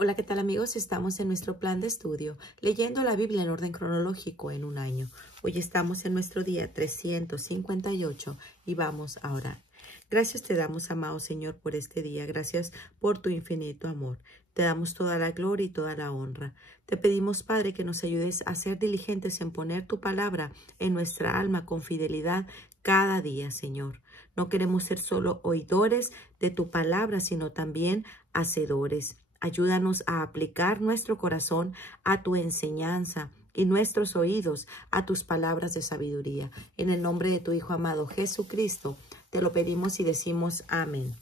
Hola, ¿qué tal amigos? Estamos en nuestro plan de estudio, leyendo la Biblia en orden cronológico en un año. Hoy estamos en nuestro día 358 y vamos a orar. Gracias te damos, amado Señor, por este día. Gracias por tu infinito amor. Te damos toda la gloria y toda la honra. Te pedimos, Padre, que nos ayudes a ser diligentes en poner tu palabra en nuestra alma con fidelidad cada día, Señor. No queremos ser solo oidores de tu palabra, sino también hacedores. Ayúdanos a aplicar nuestro corazón a tu enseñanza y nuestros oídos a tus palabras de sabiduría. En el nombre de tu Hijo amado Jesucristo, te lo pedimos y decimos amén.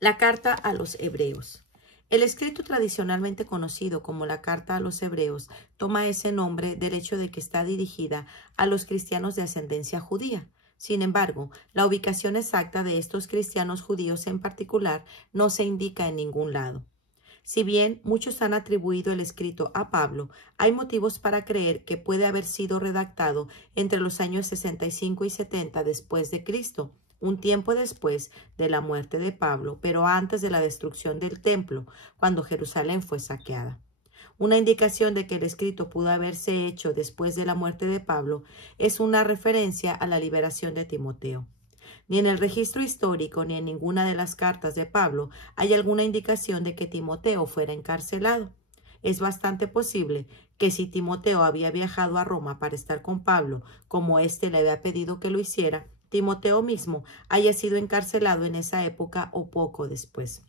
La carta a los Hebreos. El escrito tradicionalmente conocido como la Carta a los Hebreos toma ese nombre del hecho de que está dirigida a los cristianos de ascendencia judía. Sin embargo, la ubicación exacta de estos cristianos judíos en particular no se indica en ningún lado. Si bien muchos han atribuido el escrito a Pablo, hay motivos para creer que puede haber sido redactado entre los años 65 y 70 después de Cristo, un tiempo después de la muerte de Pablo, pero antes de la destrucción del templo, cuando Jerusalén fue saqueada. Una indicación de que el escrito pudo haberse hecho después de la muerte de Pablo es una referencia a la liberación de Timoteo. Ni en el registro histórico ni en ninguna de las cartas de Pablo hay alguna indicación de que Timoteo fuera encarcelado. Es bastante posible que si Timoteo había viajado a Roma para estar con Pablo, como éste le había pedido que lo hiciera, Timoteo mismo haya sido encarcelado en esa época o poco después.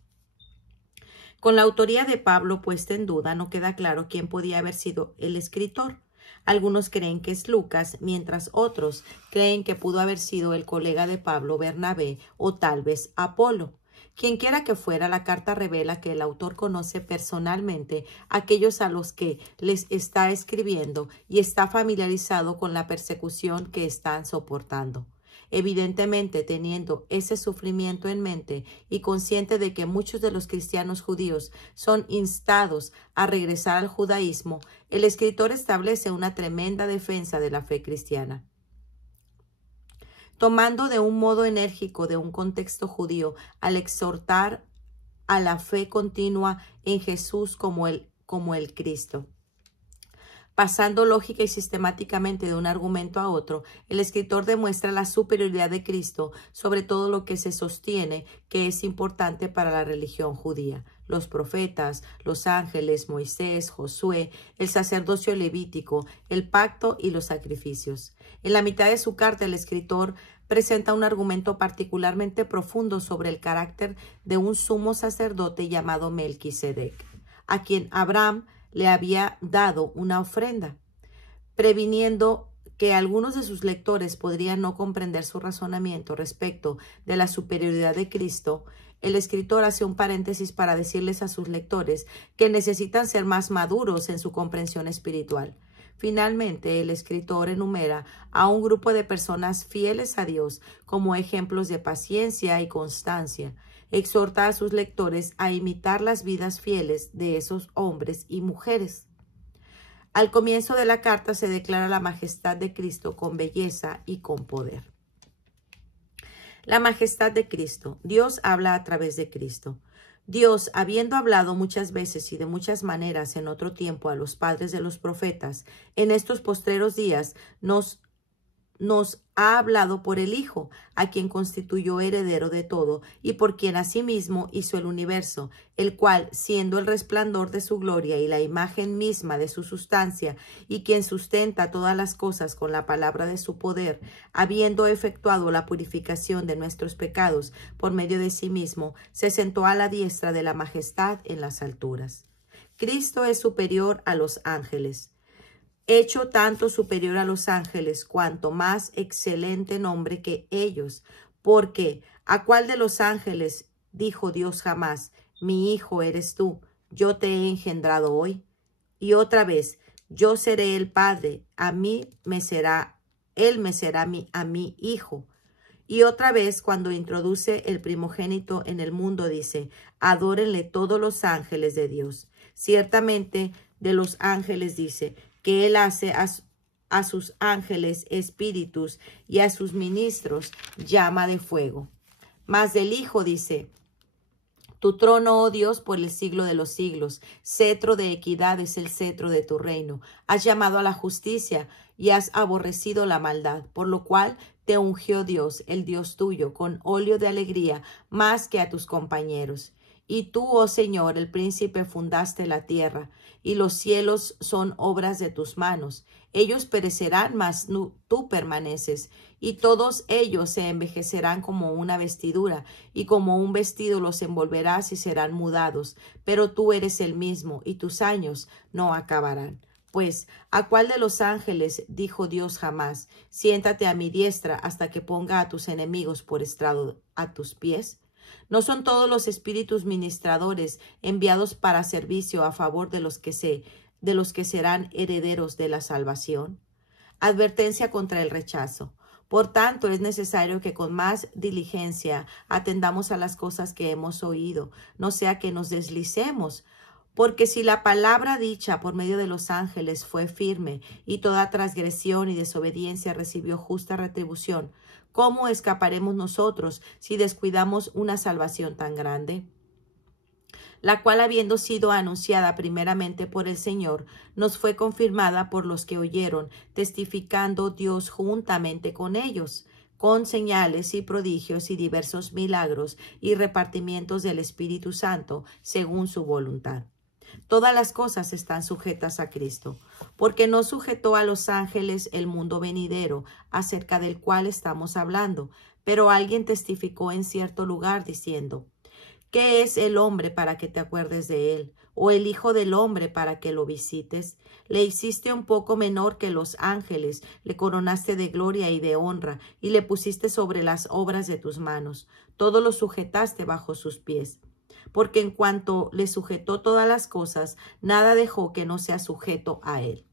Con la autoría de Pablo puesta en duda, no queda claro quién podía haber sido el escritor. Algunos creen que es Lucas, mientras otros creen que pudo haber sido el colega de Pablo, Bernabé, o tal vez Apolo. Quienquiera que fuera, la carta revela que el autor conoce personalmente a aquellos a los que les está escribiendo y está familiarizado con la persecución que están soportando. Evidentemente, teniendo ese sufrimiento en mente y consciente de que muchos de los cristianos judíos son instados a regresar al judaísmo, el escritor establece una tremenda defensa de la fe cristiana. Tomando de un modo enérgico de un contexto judío al exhortar a la fe continua en Jesús como el Cristo. Pasando lógica y sistemáticamente de un argumento a otro, el escritor demuestra la superioridad de Cristo sobre todo lo que se sostiene que es importante para la religión judía. Los profetas, los ángeles, Moisés, Josué, el sacerdocio levítico, el pacto y los sacrificios. En la mitad de su carta, el escritor presenta un argumento particularmente profundo sobre el carácter de un sumo sacerdote llamado Melquisedec, a quien Abraham le había dado una ofrenda. Previniendo que algunos de sus lectores podrían no comprender su razonamiento respecto de la superioridad de Cristo, el escritor hace un paréntesis para decirles a sus lectores que necesitan ser más maduros en su comprensión espiritual. Finalmente, el escritor enumera a un grupo de personas fieles a Dios como ejemplos de paciencia y constancia. Exhorta a sus lectores a imitar las vidas fieles de esos hombres y mujeres. Al comienzo de la carta se declara la majestad de Cristo con belleza y con poder. La majestad de Cristo. Dios habla a través de Cristo. Dios, habiendo hablado muchas veces y de muchas maneras en otro tiempo a los padres de los profetas, en estos postreros días nos ha hablado por el Hijo, a quien constituyó heredero de todo, y por quien asimismo hizo el universo, el cual, siendo el resplandor de su gloria y la imagen misma de su sustancia, y quien sustenta todas las cosas con la palabra de su poder, habiendo efectuado la purificación de nuestros pecados por medio de sí mismo, se sentó a la diestra de la majestad en las alturas. Cristo es superior a los ángeles, hecho tanto superior a los ángeles, cuanto más excelente nombre que ellos, porque ¿a cuál de los ángeles dijo Dios jamás, mi hijo eres tú, yo te he engendrado hoy? Y otra vez, yo seré el padre, él me será a mi hijo. Y otra vez, cuando introduce el primogénito en el mundo, dice, adórenle todos los ángeles de Dios. Ciertamente, de los ángeles dice, que él hace a sus ángeles espíritus y a sus ministros llama de fuego. Mas del Hijo dice, Tu trono, oh Dios, por el siglo de los siglos. Cetro de equidad es el cetro de tu reino. Has llamado a la justicia y has aborrecido la maldad, por lo cual te ungió Dios, el Dios tuyo, con óleo de alegría, más que a tus compañeros. Y tú, oh Señor, el príncipe, fundaste la tierra, y los cielos son obras de tus manos. Ellos perecerán, mas tú permaneces, y todos ellos se envejecerán como una vestidura, y como un vestido los envolverás y serán mudados. Pero tú eres el mismo, y tus años no acabarán. Pues, ¿a cuál de los ángeles dijo Dios jamás: siéntate a mi diestra hasta que ponga a tus enemigos por estrado a tus pies? ¿No son todos los espíritus ministradores enviados para servicio a favor de los que serán herederos de la salvación? Advertencia contra el rechazo. Por tanto, es necesario que con más diligencia atendamos a las cosas que hemos oído, no sea que nos deslicemos. Porque si la palabra dicha por medio de los ángeles fue firme, y toda transgresión y desobediencia recibió justa retribución, ¿cómo escaparemos nosotros si descuidamos una salvación tan grande? La cual, habiendo sido anunciada primeramente por el Señor, nos fue confirmada por los que oyeron, testificando Dios juntamente con ellos, con señales y prodigios y diversos milagros y repartimientos del Espíritu Santo, según su voluntad. Todas las cosas están sujetas a Cristo, porque no sujetó a los ángeles el mundo venidero, acerca del cual estamos hablando. Pero alguien testificó en cierto lugar diciendo: ¿qué es el hombre para que te acuerdes de él? ¿O el hijo del hombre para que lo visites? Le hiciste un poco menor que los ángeles, le coronaste de gloria y de honra, y le pusiste sobre las obras de tus manos. Todo lo sujetaste bajo sus pies. Porque en cuanto le sujetó todas las cosas, nada dejó que no sea sujeto a él.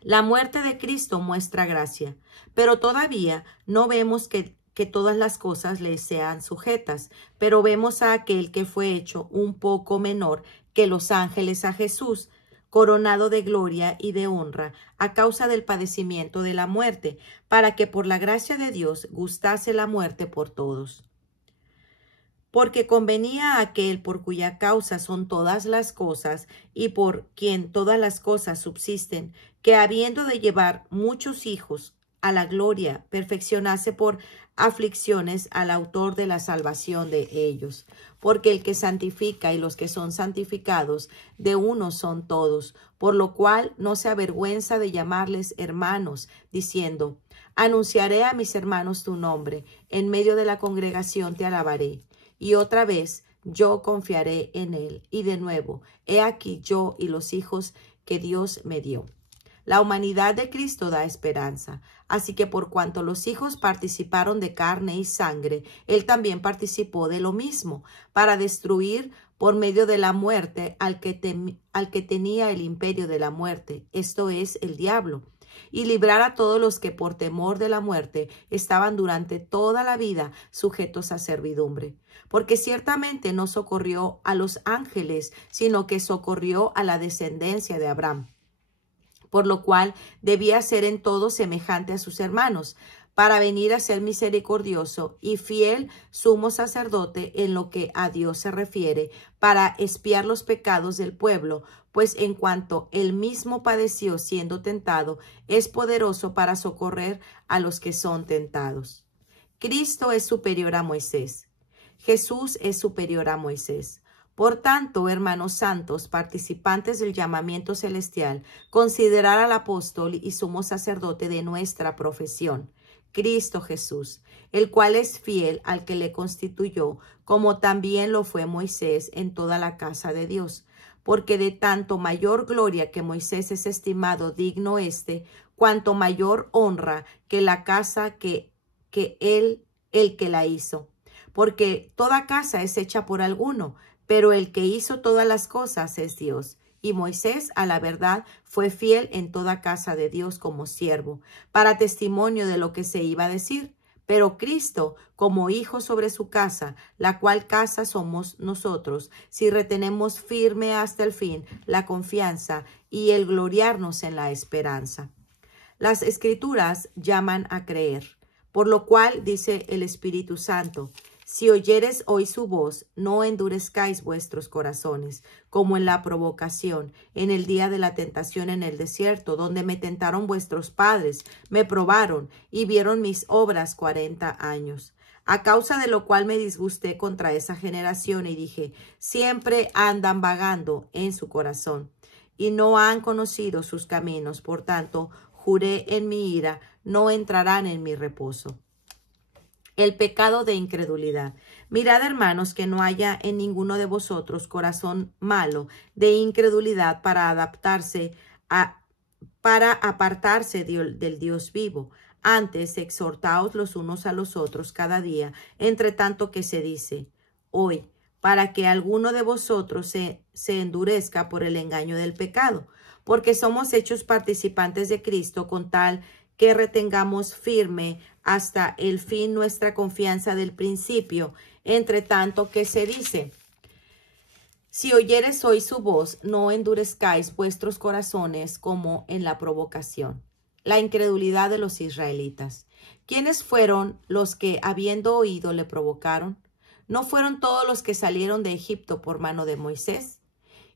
La muerte de Cristo muestra gracia, pero todavía no vemos que todas las cosas le sean sujetas, pero vemos a aquel que fue hecho un poco menor que los ángeles, a Jesús, coronado de gloria y de honra a causa del padecimiento de la muerte, para que por la gracia de Dios gustase la muerte por todos. Porque convenía a aquel por cuya causa son todas las cosas y por quien todas las cosas subsisten, que habiendo de llevar muchos hijos a la gloria, perfeccionase por aflicciones al autor de la salvación de ellos. Porque el que santifica y los que son santificados de uno son todos, por lo cual no se avergüenza de llamarles hermanos, diciendo: anunciaré a mis hermanos tu nombre, en medio de la congregación te alabaré. Y otra vez yo confiaré en él. Y de nuevo, he aquí yo y los hijos que Dios me dio. La humanidad de Cristo da esperanza. Así que por cuanto los hijos participaron de carne y sangre, él también participó de lo mismo, para destruir por medio de la muerte al que tenía el imperio de la muerte, esto es, el diablo, y librar a todos los que por temor de la muerte estaban durante toda la vida sujetos a servidumbre. Porque ciertamente no socorrió a los ángeles, sino que socorrió a la descendencia de Abraham, por lo cual debía ser en todo semejante a sus hermanos, para venir a ser misericordioso y fiel sumo sacerdote en lo que a Dios se refiere, para expiar los pecados del pueblo, pues en cuanto él mismo padeció siendo tentado, es poderoso para socorrer a los que son tentados. Cristo es superior a Moisés. Jesús es superior a Moisés. Por tanto, hermanos santos, participantes del llamamiento celestial, considerar al apóstol y sumo sacerdote de nuestra profesión, Cristo Jesús, el cual es fiel al que le constituyó, como también lo fue Moisés en toda la casa de Dios. Porque de tanto mayor gloria que Moisés es estimado digno cuanto mayor honra que la casa que él, el que la hizo. Porque toda casa es hecha por alguno, pero el que hizo todas las cosas es Dios. Y Moisés, a la verdad, fue fiel en toda casa de Dios como siervo, para testimonio de lo que se iba a decir. Pero Cristo, como hijo sobre su casa, la cual casa somos nosotros, si retenemos firme hasta el fin la confianza y el gloriarnos en la esperanza. Las Escrituras llaman a creer, por lo cual dice el Espíritu Santo: Si oyeres hoy su voz, no endurezcáis vuestros corazones, como en la provocación, en el día de la tentación en el desierto, donde me tentaron vuestros padres, me probaron y vieron mis obras 40 años. A causa de lo cual me disgusté contra esa generación y dije, siempre andan vagando en su corazón y no han conocido sus caminos. Por tanto, juré en mi ira, no entrarán en mi reposo. El pecado de incredulidad. Mirad, hermanos, que no haya en ninguno de vosotros corazón malo de incredulidad para apartarse del Dios vivo. Antes, exhortaos los unos a los otros cada día, entre tanto que se dice, hoy, para que alguno de vosotros se endurezca por el engaño del pecado, porque somos hechos participantes de Cristo con tal que retengamos firme hasta el fin nuestra confianza del principio, entre tanto que se dice, si oyeres hoy su voz, no endurezcáis vuestros corazones como en la provocación. La incredulidad de los israelitas. ¿Quiénes fueron los que, habiendo oído, le provocaron? ¿No fueron todos los que salieron de Egipto por mano de Moisés?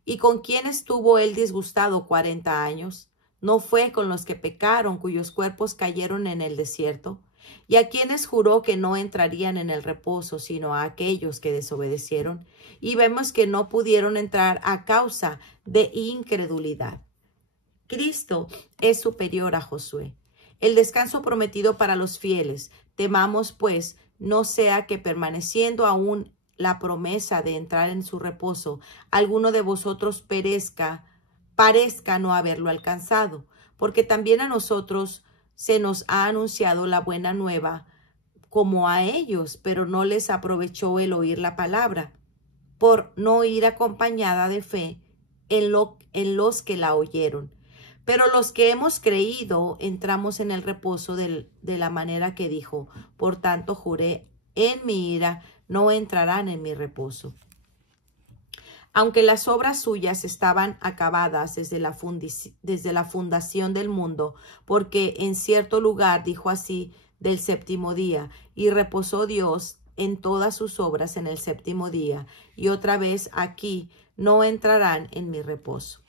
¿Y con quién estuvo él disgustado 40 años? ¿No fue con los que pecaron, cuyos cuerpos cayeron en el desierto? ¿Y a quienes juró que no entrarían en el reposo, sino a aquellos que desobedecieron? Y vemos que no pudieron entrar a causa de incredulidad. Cristo es superior a Josué. El descanso prometido para los fieles. Temamos, pues, no sea que permaneciendo aún la promesa de entrar en su reposo, alguno de vosotros parezca no haberlo alcanzado, porque también a nosotros se nos ha anunciado la buena nueva como a ellos, pero no les aprovechó el oír la palabra, por no ir acompañada de fe en los que la oyeron. Pero los que hemos creído entramos en el reposo de la manera que dijo, por tanto juré en mi ira, no entrarán en mi reposo. Aunque las obras suyas estaban acabadas desde la fundación del mundo, porque en cierto lugar dijo así del séptimo día, y reposó Dios en todas sus obras en el séptimo día, y otra vez aquí no entrarán en mi reposo.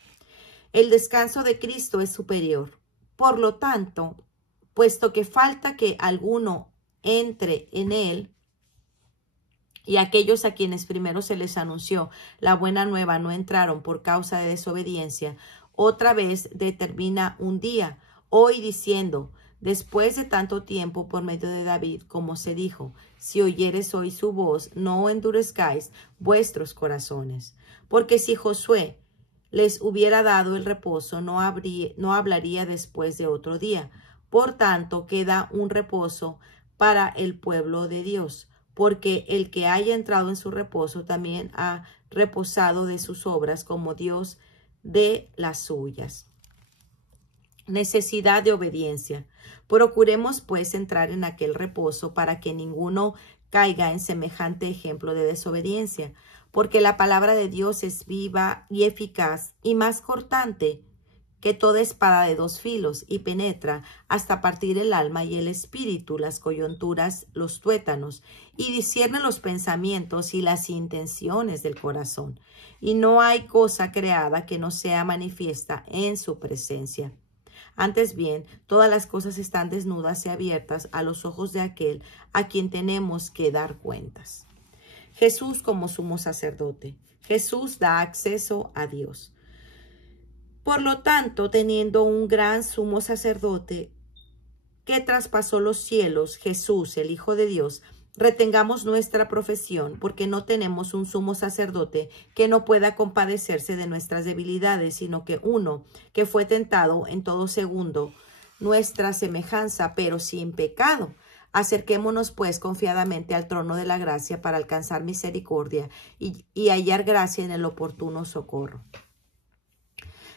El descanso de Cristo es superior. Por lo tanto, puesto que falta que alguno entre en él, y aquellos a quienes primero se les anunció la buena nueva no entraron por causa de desobediencia, otra vez determina un día, hoy diciendo, después de tanto tiempo por medio de David, como se dijo, si oyeres hoy su voz, no endurezcáis vuestros corazones. Porque si Josué les hubiera dado el reposo, no hablaría después de otro día. Por tanto, queda un reposo para el pueblo de Dios, porque el que haya entrado en su reposo también ha reposado de sus obras como Dios de las suyas. Necesidad de obediencia. Procuremos pues entrar en aquel reposo para que ninguno caiga en semejante ejemplo de desobediencia, porque la palabra de Dios es viva y eficaz y más cortante que toda espada de dos filos y penetra hasta partir el alma y el espíritu, las coyunturas, los tuétanos, y discierne los pensamientos y las intenciones del corazón. Y no hay cosa creada que no sea manifiesta en su presencia. Antes bien, todas las cosas están desnudas y abiertas a los ojos de aquel a quien tenemos que dar cuentas. Jesús como sumo sacerdote. Jesús da acceso a Dios. Por lo tanto, teniendo un gran sumo sacerdote que traspasó los cielos, Jesús, el Hijo de Dios, retengamos nuestra profesión, porque no tenemos un sumo sacerdote que no pueda compadecerse de nuestras debilidades, sino que uno que fue tentado en todo segundo nuestra semejanza, pero sin pecado. Acerquémonos pues confiadamente al trono de la gracia para alcanzar misericordia y hallar gracia en el oportuno socorro.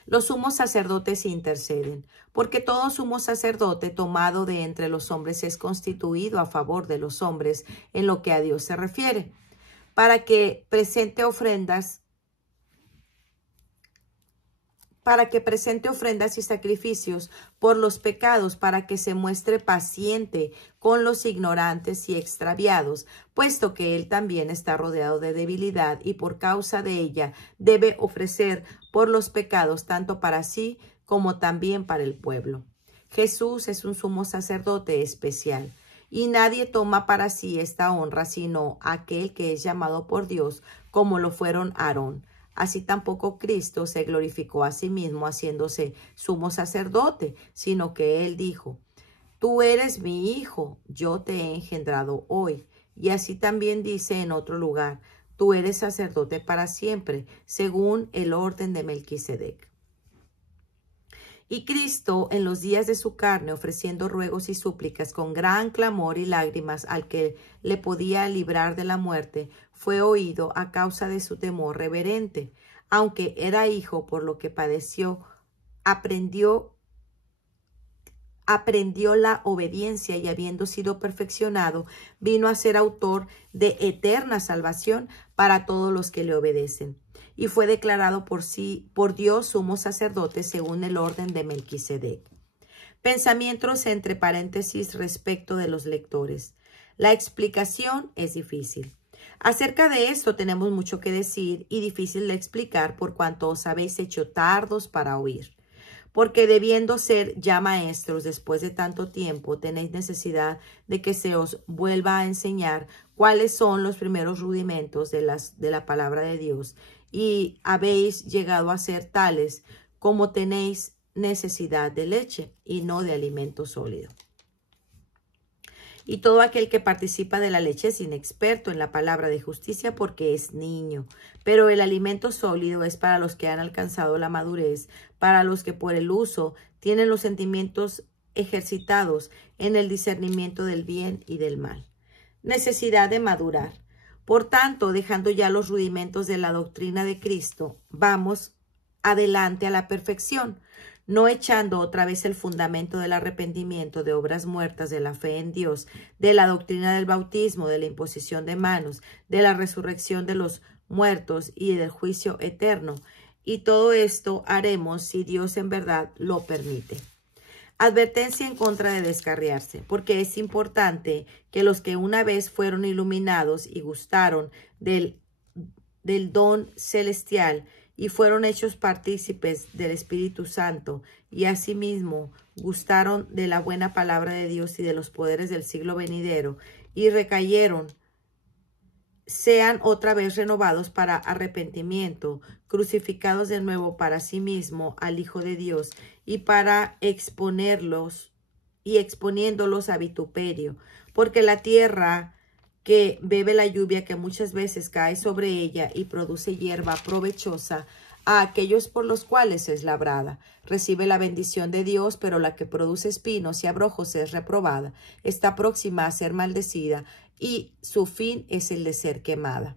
Los sumos sacerdotes interceden, porque todo sumo sacerdote tomado de entre los hombres es constituido a favor de los hombres en lo que a Dios se refiere, para que presente ofrendas para que presente ofrendas y sacrificios por los pecados, para que se muestre paciente con los ignorantes y extraviados, puesto que él también está rodeado de debilidad y por causa de ella debe ofrecer por los pecados tanto para sí como también para el pueblo. Jesús es un sumo sacerdote especial, y nadie toma para sí esta honra sino aquel que es llamado por Dios, como lo fueron Aarón. Así tampoco Cristo se glorificó a sí mismo haciéndose sumo sacerdote, sino que él dijo: Tú eres mi hijo, yo te he engendrado hoy. Y así también dice en otro lugar: Tú eres sacerdote para siempre, según el orden de Melquisedec. Y Cristo, en los días de su carne, ofreciendo ruegos y súplicas con gran clamor y lágrimas al que le podía librar de la muerte, fue oído a causa de su temor reverente. Aunque era hijo, por lo que padeció, aprendió la obediencia, y habiendo sido perfeccionado, vino a ser autor de eterna salvación para todos los que le obedecen. Y fue declarado por Dios sumo sacerdote según el orden de Melquisedec. Pensamientos entre paréntesis respecto de los lectores. La explicación es difícil. Acerca de esto tenemos mucho que decir y difícil de explicar, por cuanto os habéis hecho tardos para oír. Porque debiendo ser ya maestros después de tanto tiempo, tenéis necesidad de que se os vuelva a enseñar cuáles son los primeros rudimentos de la palabra de Dios, y habéis llegado a ser tales como tenéis necesidad de leche y no de alimento sólido. Y todo aquel que participa de la leche es inexperto en la palabra de justicia, porque es niño. Pero el alimento sólido es para los que han alcanzado la madurez, para los que por el uso tienen los sentimientos ejercitados en el discernimiento del bien y del mal. Necesidad de madurar. Por tanto, dejando ya los rudimentos de la doctrina de Cristo, vamos adelante a la perfección, no echando otra vez el fundamento del arrepentimiento, de obras muertas, de la fe en Dios, de la doctrina del bautismo, de la imposición de manos, de la resurrección de los muertos y del juicio eterno. Y todo esto haremos si Dios en verdad lo permite. Advertencia en contra de descarriarse, porque es importante que los que una vez fueron iluminados y gustaron del don celestial y fueron hechos partícipes del Espíritu Santo, y asimismo gustaron de la buena palabra de Dios y de los poderes del siglo venidero, y recayeron, sean otra vez renovados para arrepentimiento, crucificados de nuevo para sí mismo al Hijo de Dios, y para exponiéndolos a vituperio, porque la tierra que bebe la lluvia que muchas veces cae sobre ella y produce hierba provechosa a aquellos por los cuales es labrada, recibe la bendición de Dios, pero la que produce espinos y abrojos es reprobada, está próxima a ser maldecida, y su fin es el de ser quemada.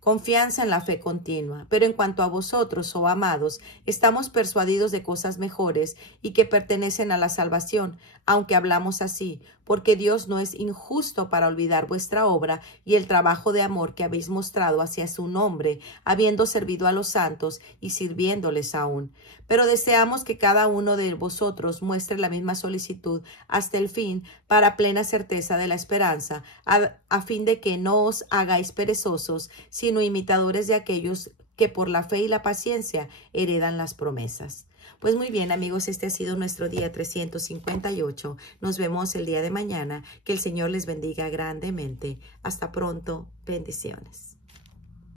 Confianza en la fe continua. Pero en cuanto a vosotros, oh amados, estamos persuadidos de cosas mejores y que pertenecen a la salvación, aunque hablamos así, porque Dios no es injusto para olvidar vuestra obra y el trabajo de amor que habéis mostrado hacia su nombre, habiendo servido a los santos y sirviéndoles aún. Pero deseamos que cada uno de vosotros muestre la misma solicitud hasta el fin, para plena certeza de la esperanza, a fin de que no os hagáis perezosos, sino imitadores de aquellos que por la fe y la paciencia heredan las promesas. Pues muy bien, amigos, este ha sido nuestro día 358. Nos vemos el día de mañana. Que el Señor les bendiga grandemente. Hasta pronto. Bendiciones.